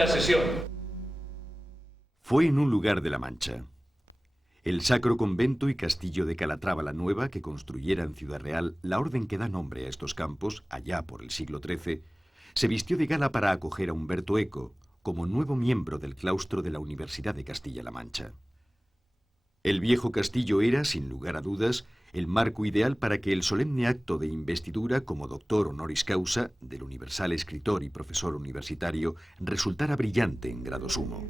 la sesión. Fue en un lugar de la Mancha. El Sacro Convento y Castillo de Calatrava la Nueva, que construyera en Ciudad Real la orden que da nombre a estos campos, allá por el siglo XIII, se vistió de gala para acoger a Umberto Eco como nuevo miembro del claustro de la Universidad de Castilla-La Mancha. El viejo castillo era, sin lugar a dudas, el marco ideal para que el solemne acto de investidura como doctor honoris causa del universal escritor y profesor universitario resultara brillante en grado sumo.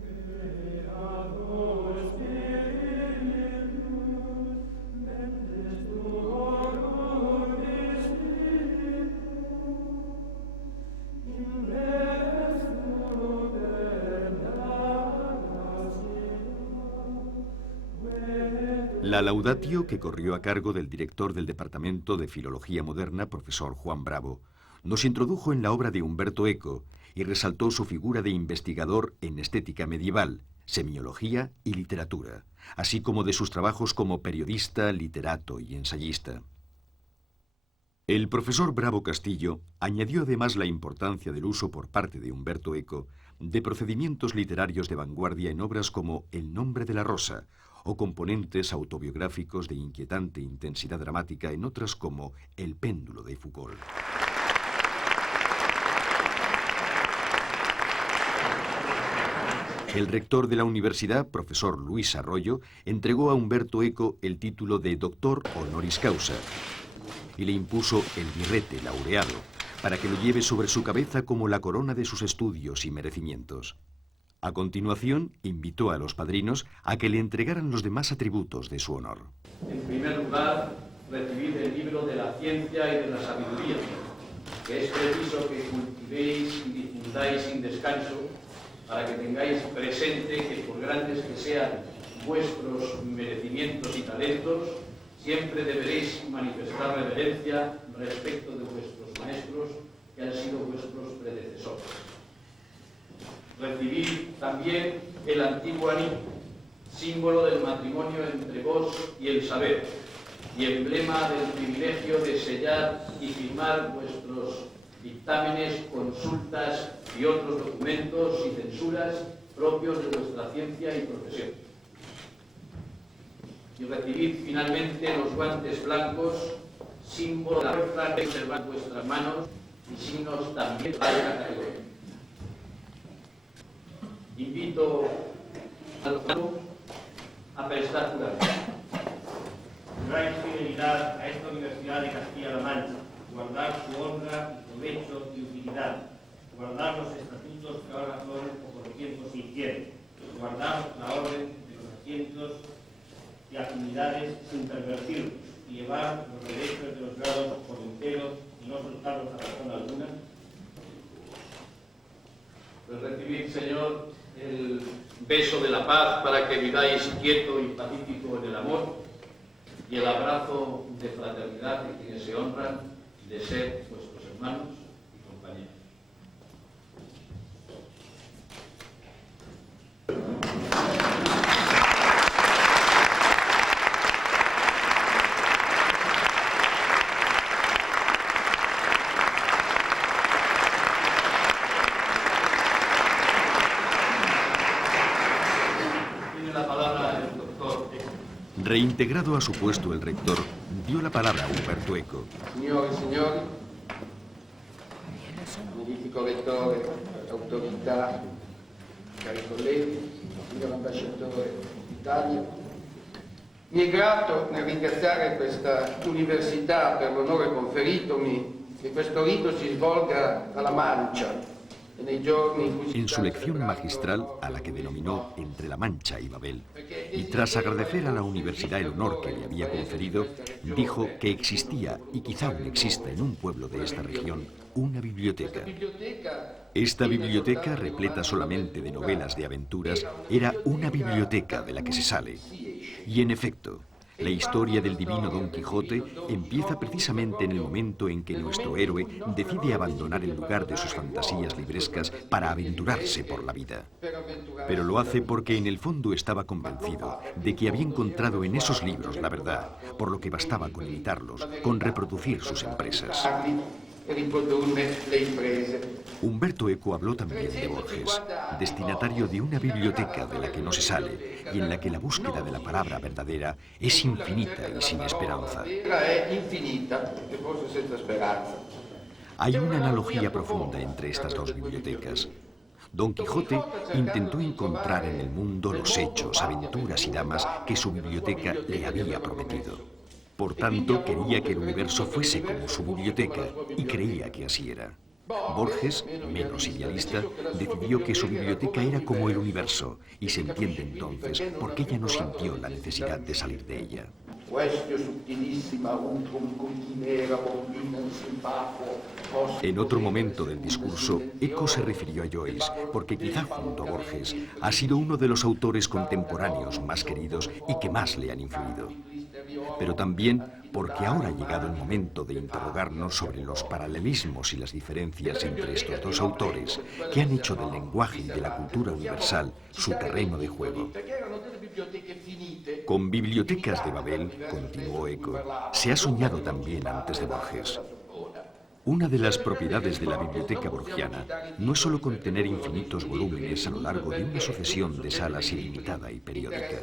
La laudatio, que corrió a cargo del director del Departamento de Filología Moderna, profesor Juan Bravo, nos introdujo en la obra de Umberto Eco y resaltó su figura de investigador en estética medieval, semiología y literatura, así como de sus trabajos como periodista, literato y ensayista. El profesor Bravo Castillo añadió además la importancia del uso por parte de Umberto Eco de procedimientos literarios de vanguardia en obras como El nombre de la rosa, o componentes autobiográficos de inquietante intensidad dramática en otras como El péndulo de Foucault. El rector de la universidad, profesor Luis Arroyo, entregó a Umberto Eco el título de doctor honoris causa y le impuso el birrete laureado para que lo lleve sobre su cabeza como la corona de sus estudios y merecimientos. A continuación, invitó a los padrinos a que le entregaran los demás atributos de su honor. En primer lugar, recibid el libro de la ciencia y de la sabiduría, que es preciso que cultivéis y difundáis sin descanso, para que tengáis presente que por grandes que sean vuestros merecimientos y talentos, siempre deberéis manifestar reverencia respecto de vuestros maestros que han sido vuestros predecesores. Recibid también el antiguo anillo, símbolo del matrimonio entre vos y el saber, y emblema del privilegio de sellar y firmar vuestros dictámenes, consultas y otros documentos y censuras propios de vuestra ciencia y profesión. Y recibid finalmente los guantes blancos, símbolo de la fuerza que observan vuestras manos y signos también de la categoría. Invito al pueblo a prestar juramento. Juráis fidelidad a esta Universidad de Castilla-La Mancha, guardar su honra, provecho y utilidad, guardar los estatutos que ahora son o por tiempo se hicieron, guardar la orden de los asientos y actividades sin pervertirlos, y llevar los derechos de los grados por entero y no soltarlos a razón alguna. Pues recibid, Señor, el beso de la paz para que viváis quieto y pacífico en el amor, y el abrazo de fraternidad de quienes se honran de ser vuestros hermanos y compañeros. Reintegrado a su puesto el rector, dio la palabra a Umberto Eco. Signore e signori, magnifico rettore, autorità, cari colleghi, signor ambasciatore d'Italia, mi è grato nel ringraziare questa università per l'onore conferitomi che questo rito si svolga alla Mancia. En su lección magistral, a la que denominó Entre la Mancha y Babel, y tras agradecer a la universidad el honor que le había conferido, dijo que existía, y quizá aún exista en un pueblo de esta región, una biblioteca. Esta biblioteca, repleta solamente de novelas de aventuras, era una biblioteca de la que se sale. Y en efecto, la historia del divino Don Quijote empieza precisamente en el momento en que nuestro héroe decide abandonar el lugar de sus fantasías librescas para aventurarse por la vida. Pero lo hace porque en el fondo estaba convencido de que había encontrado en esos libros la verdad, por lo que bastaba con imitarlos, con reproducir sus empresas. e riprodurne le imprese. Humberto Eco habló también de Borges, destinatario de una biblioteca de la que no se sale y en la que la búsqueda de la palabra verdadera es infinita y sin esperanza. È infinita e forse senza speranza. Hay una analogía profunda entre estas dos bibliotecas. Don Quijote intentó encontrar en el mundo los hechos, aventuras y damas que su biblioteca le había prometido. Por tanto, quería que el universo fuese como su biblioteca y creía que así era. Borges, menos idealista, decidió que su biblioteca era como el universo y se entiende entonces por qué ella no sintió la necesidad de salir de ella. En otro momento del discurso, Eco se refirió a Joyce porque quizá junto a Borges ha sido uno de los autores contemporáneos más queridos y que más le han influido. Pero también porque ahora ha llegado el momento de interrogarnos sobre los paralelismos y las diferencias entre estos dos autores que han hecho del lenguaje y de la cultura universal su terreno de juego. Con Bibliotecas de Babel, continuó Eco, se ha soñado también antes de Borges. Una de las propiedades de la biblioteca borgiana no es solo contener infinitos volúmenes a lo largo de una sucesión de salas ilimitada y periódica,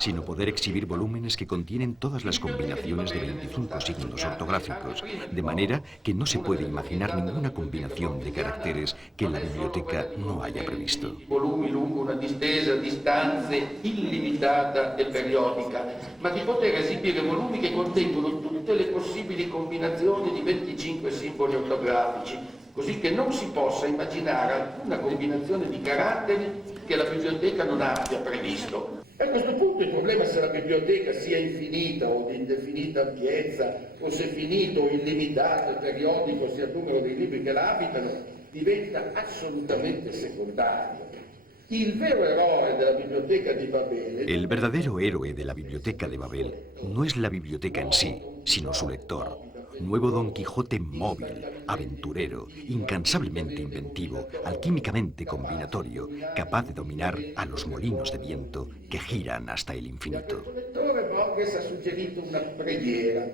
sino poder exhibir volúmenes que contienen todas las combinaciones de 25 signos ortográficos, de manera que no se puede imaginar ninguna combinación de caracteres que la biblioteca no haya previsto. Volumi lungo una distesa di stanze illimitata e periodica, ma di poter esibire volumi che contengono tutte le possibili combinazioni di 25 simboli ortografici, così che non si possa immaginare alcuna combinazione di caratteri che la biblioteca non abbia previsto. A questo punto il problema se la biblioteca sia infinita o di indefinita ampiezza, o se finito o illimitato e periodico sia il numero dei libri che la abitano, diventa assolutamente secondario. Il vero eroe della biblioteca di Babel... El verdadero héroe de la biblioteca de Babel no es la biblioteca en sí, sino su lector. Nuevo Don Quijote móvil, aventurero, incansablemente inventivo, alquímicamente combinatorio, capaz de dominar a los molinos de viento que giran hasta el infinito. Il lettore Borges ha suggerito una preghiera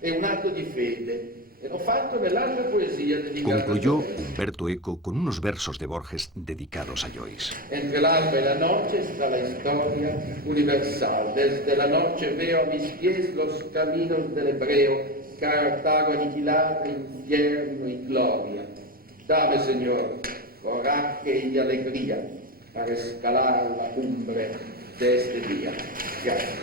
e un atto di fede. E l'ho fatto nell'altra poesia dedicata Concluyó a Joyce. Humberto Eco con unos versos de Borges dedicados a Joyce. Entre l'alba y la noche está la historia universal. Desde la noche veo a mis pies los caminos del hebreo, Cartago aniquilada, infierno y gloria. Dame, Señor, coraje y alegría para escalar la cumbre de este día. Gracias.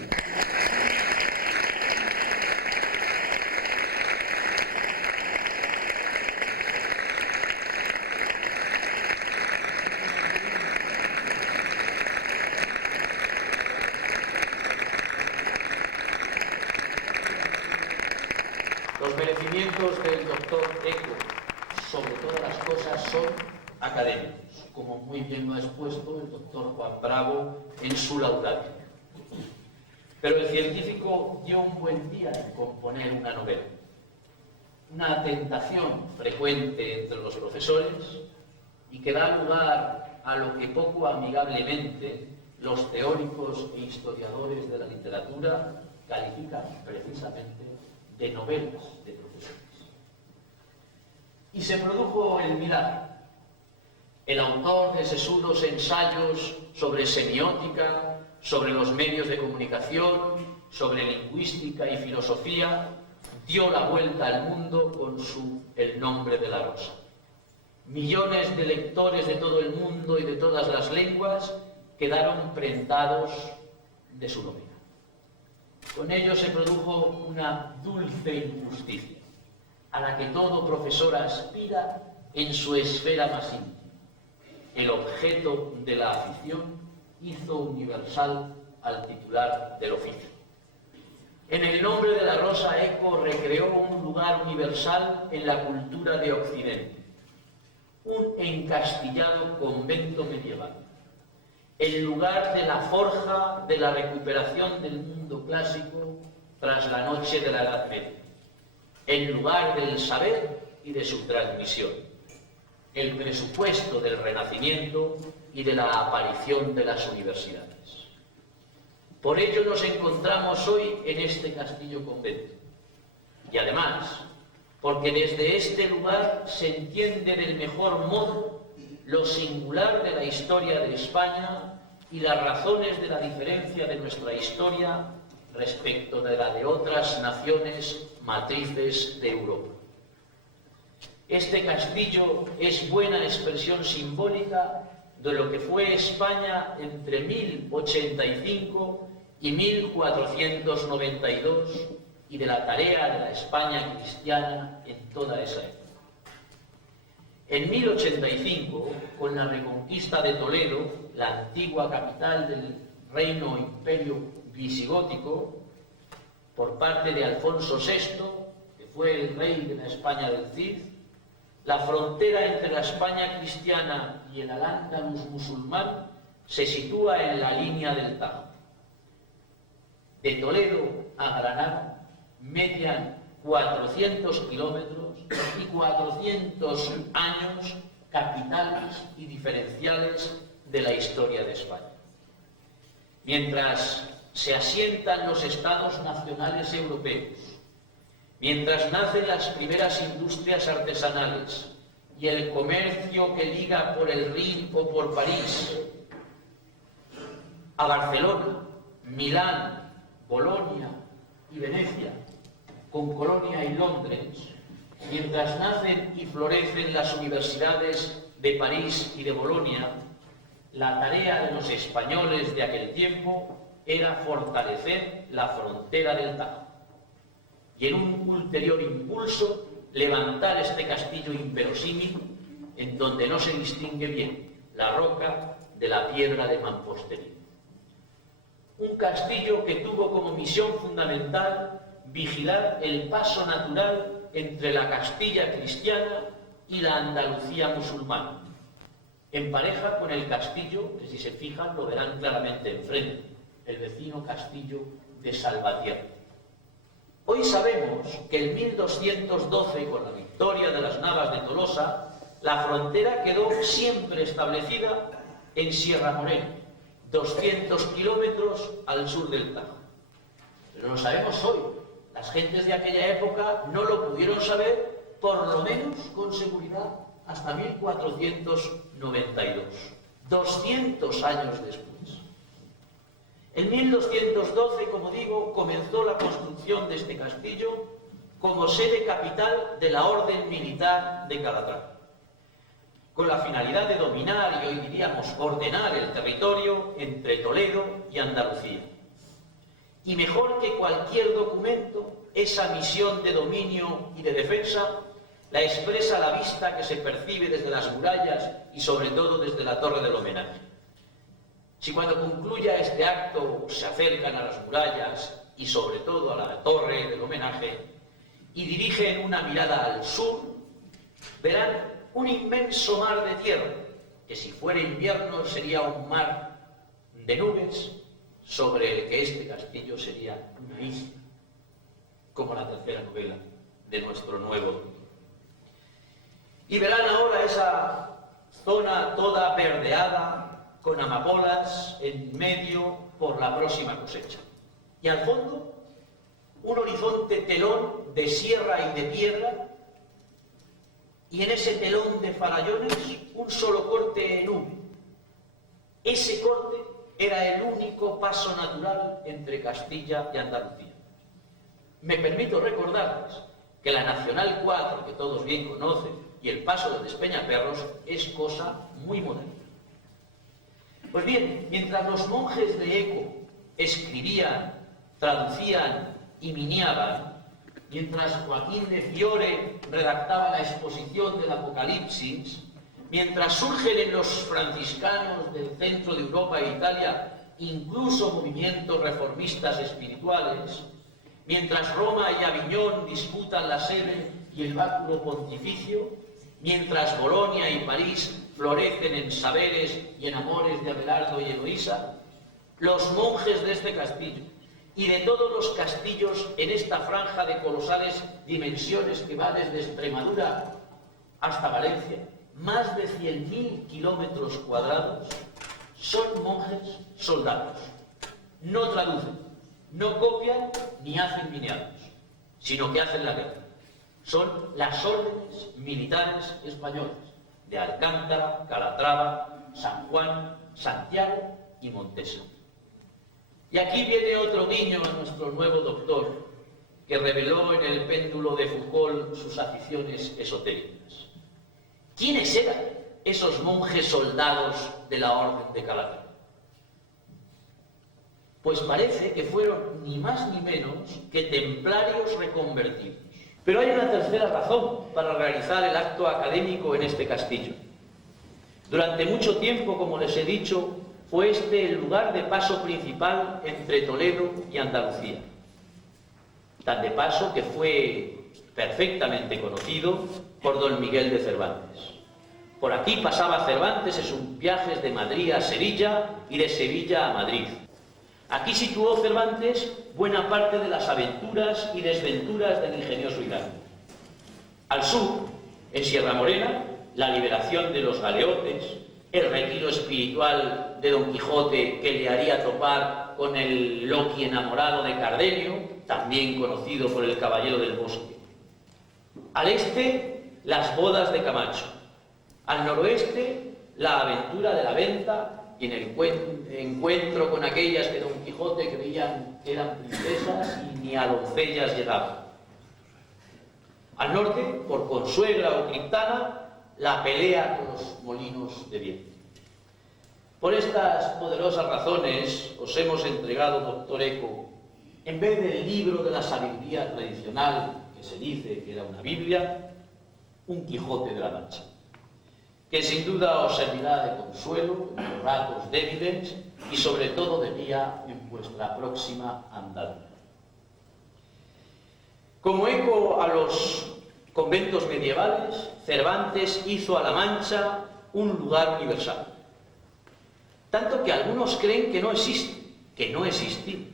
Los merecimientos del doctor Eco sobre todas las cosas son académicos, como muy bien lo ha expuesto el doctor Juan Bravo en su laudatio. Pero el científico dio un buen día en componer una novela. Una tentación frecuente entre los profesores y que da lugar a lo que poco amigablemente los teóricos e historiadores de la literatura califican precisamente de novelas de profesores. Y se produjo el milagro. El autor de sesudos ensayos sobre semiótica, sobre los medios de comunicación, sobre lingüística y filosofía, dio la vuelta al mundo con El nombre de la rosa. Millones de lectores de todo el mundo y de todas las lenguas quedaron prendados de su novela. Con ello se produjo una dulce injusticia, a la que todo profesor aspira en su esfera más íntima. El objeto de la afición hizo universal al titular del oficio. En El nombre de la rosa, Eco recreó un lugar universal en la cultura de Occidente, un encastillado convento medieval, el lugar de la forja de la recuperación del mundo clásico tras la noche de la Edad Media, el lugar del saber y de su transmisión, el presupuesto del Renacimiento y de la aparición de las universidades. Por ello nos encontramos hoy en este castillo convento. Y además, porque desde este lugar se entiende del mejor modo lo singular de la historia de España y las razones de la diferencia de nuestra historia respecto de la de otras naciones matrices de Europa. Este castillo es buena expresión simbólica de lo que fue España entre 1085 y 1492 y de la tarea de la España cristiana en toda esa época. En 1085, con la reconquista de Toledo, la antigua capital del reino imperio visigótico, por parte de Alfonso VI, que fue el rey de la España del Cid, la frontera entre la España cristiana y el Al-Ándalus musulmán se sitúa en la línea del Tajo. De Toledo a Granada median 400 kilómetros y 400 años capitales y diferenciales de la historia de España. Mientras se asientan los estados nacionales europeos, mientras nacen las primeras industrias artesanales y el comercio que liga por el Rin o por París a Barcelona, Milán, Bolonia y Venecia, con Colonia y Londres, mientras nacen y florecen las universidades de París y de Bolonia, la tarea de los españoles de aquel tiempo era fortalecer la frontera del Tajo y en un ulterior impulso levantar este castillo inverosímil en donde no se distingue bien la roca de la piedra de mampostería. Un castillo que tuvo como misión fundamental vigilar el paso natural entre la Castilla cristiana y la Andalucía musulmana, en pareja con el castillo, que si se fijan lo verán claramente enfrente, el vecino castillo de Salvatierra. Hoy sabemos que en 1212, con la victoria de las Navas de Tolosa, la frontera quedó siempre establecida en Sierra Morena, 200 kilómetros al sur del Tajo. Pero lo sabemos hoy. Las gentes de aquella época no lo pudieron saber, por lo menos con seguridad, hasta 1492, 200 años después. En 1212, como digo, comenzó la construcción de este castillo como sede capital de la Orden Militar de Calatrava, con la finalidad de dominar y hoy diríamos ordenar el territorio entre Toledo y Andalucía. Y mejor que cualquier documento, esa misión de dominio y de defensa la expresa la vista que se percibe desde las murallas y sobre todo desde la Torre del Homenaje. Si cuando concluya este acto se acercan a las murallas y sobre todo a la Torre del Homenaje y dirigen una mirada al sur, verán un inmenso mar de tierra, que si fuera invierno sería un mar de nubes, sobre el que este castillo sería una isla, como la tercera novela de nuestro nuevo autor. Y verán ahora esa zona toda verdeada, con amapolas en medio por la próxima cosecha. Y al fondo, un horizonte telón de sierra y de piedra, y en ese telón de farallones un solo corte en U. Ese corte era el único paso natural entre Castilla y Andalucía. Me permito recordarles que la Nacional 4, que todos bien conocen, y el paso de Despeñaperros es cosa muy moderna. Pues bien, mientras los monjes de Eco escribían, traducían y miniaban, mientras Joaquín de Fiore redactaba la exposición del Apocalipsis, mientras surgen en los franciscanos del centro de Europa e Italia incluso movimientos reformistas espirituales, mientras Roma y Aviñón disputan la sede y el báculo pontificio, mientras Bolonia y París florecen en saberes y en amores de Abelardo y Eloísa, los monjes de este castillo y de todos los castillos en esta franja de colosales dimensiones que va desde Extremadura hasta Valencia, más de 100.000 kilómetros cuadrados, son monjes soldados. No traducen, no copian ni hacen miniados, sino que hacen la guerra. son las órdenes militares españolas de Alcántara, Calatrava, San Juan, Santiago y Montesa. Y aquí viene otro guiño a nuestro nuevo doctor, que reveló en el péndulo de Foucault sus aficiones esotéricas. ¿Quiénes eran esos monjes soldados de la Orden de Calatrava? Pues parece que fueron ni más ni menos que templarios reconvertidos. Pero hay una tercera razón para realizar el acto académico en este castillo. Durante mucho tiempo, como les he dicho, fue este el lugar de paso principal entre Toledo y Andalucía. Tan de paso que fue perfectamente conocido por don Miguel de Cervantes. Por aquí pasaba Cervantes en sus viajes de Madrid a Sevilla y de Sevilla a Madrid. Aquí situó Cervantes buena parte de las aventuras y desventuras del ingenioso Hidalgo. Al sur, en Sierra Morena, la liberación de los galeotes, el retiro espiritual de Don Quijote que le haría topar con el Loki enamorado de Cardenio, también conocido por el Caballero del Bosque. Al este, las bodas de Camacho. Al noroeste, la aventura de la venta y en el encuentro con aquellas que Don Quijote creían que eran princesas y ni a doncellas llegaban. Al norte, por Consuegra o Criptana, la pelea con los molinos de viento. Por estas poderosas razones os hemos entregado, doctor Eco, en vez del libro de la sabiduría tradicional, que se dice que era una Biblia, un Quijote de la Mancha, que sin duda os servirá de consuelo en los ratos débiles y sobre todo de guía en vuestra próxima andadura. Como eco a los conventos medievales, Cervantes hizo a la Mancha un lugar universal. Tanto que algunos creen que no existe, que no existimos.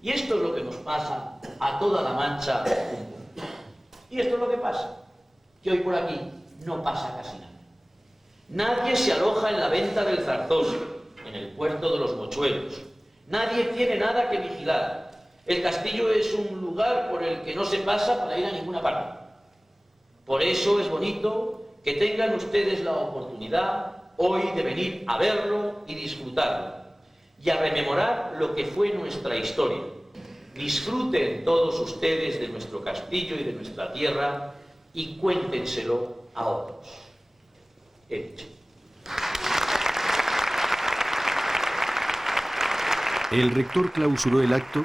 Y esto es lo que nos pasa a toda la Mancha. Y esto es lo que pasa, que hoy por aquí no pasa casi nada. Nadie se aloja en la venta del Zarzoso, en el puerto de los Mochuelos. Nadie tiene nada que vigilar. El castillo es un lugar por el que no se pasa para ir a ninguna parte. Por eso es bonito que tengan ustedes la oportunidad hoy de venir a verlo y disfrutarlo, y a rememorar lo que fue nuestra historia. Disfruten todos ustedes de nuestro castillo y de nuestra tierra y cuéntenselo a otros. He dicho. El rector clausuró el acto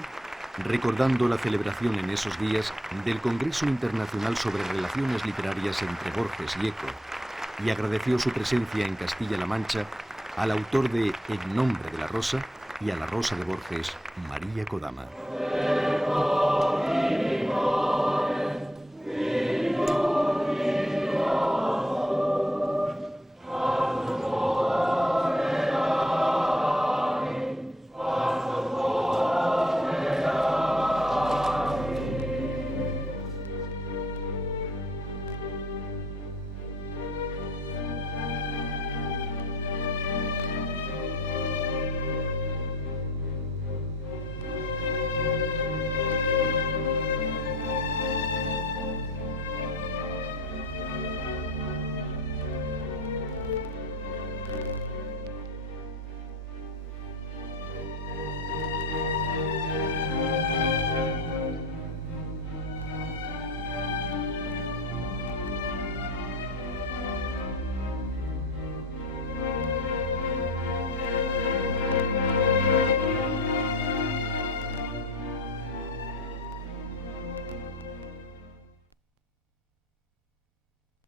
recordando la celebración en esos días del Congreso Internacional sobre Relaciones Literarias entre Borges y Eco, y agradeció su presencia en Castilla-La Mancha al autor de En nombre de la Rosa y a la Rosa de Borges, María Kodama.